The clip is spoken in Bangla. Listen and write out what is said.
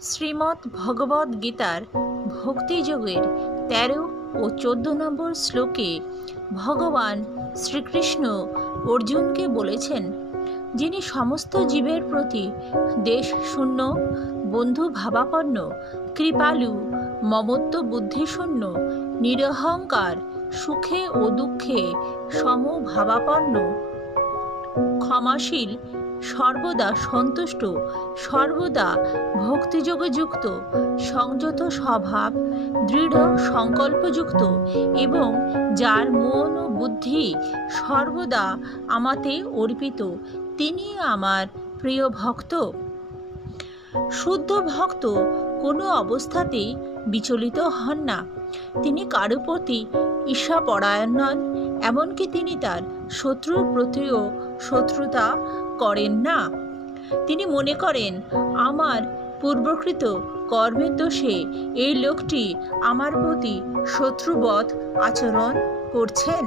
শ্রীমদ্ ভগবদ্ গীতার ভক্তিযোগের ১৩ ও ১৪ নম্বর শ্লোকে ভগবান শ্রীকৃষ্ণ অর্জুনকে বলেছেন, যিনি সমস্ত জীবের প্রতি দেশশূন্য, বন্ধু ভাবাপন্ন, কৃপালু, মমত্ব বুদ্ধিশূন্য, নিরহংকার, সুখে ও দুঃখে সমভাবাপন্ন, ক্ষমাশীল, সর্বদা সন্তুষ্ট, সর্বদা ভক্তিযোগে যুক্ত, সংযত স্বভাব, দৃঢ় সংকল্পযুক্ত এবং যার মন ও বুদ্ধি সর্বদা আমাতে অর্পিত, তিনি আমার প্রিয় ভক্ত। শুদ্ধ ভক্ত কোনো অবস্থাতেই বিচলিত হন না। তিনি কারো প্রতি ঈর্ষাপরায়ণ নন, এমনকি তিনি তার শত্রুর প্রতিও শত্রুতা করেন না। তিনি মনে করেন, আমার পূর্বকৃত কর্মের দোষে এই লোকটি আমার প্রতি শত্রুবৎ আচরণ করছেন।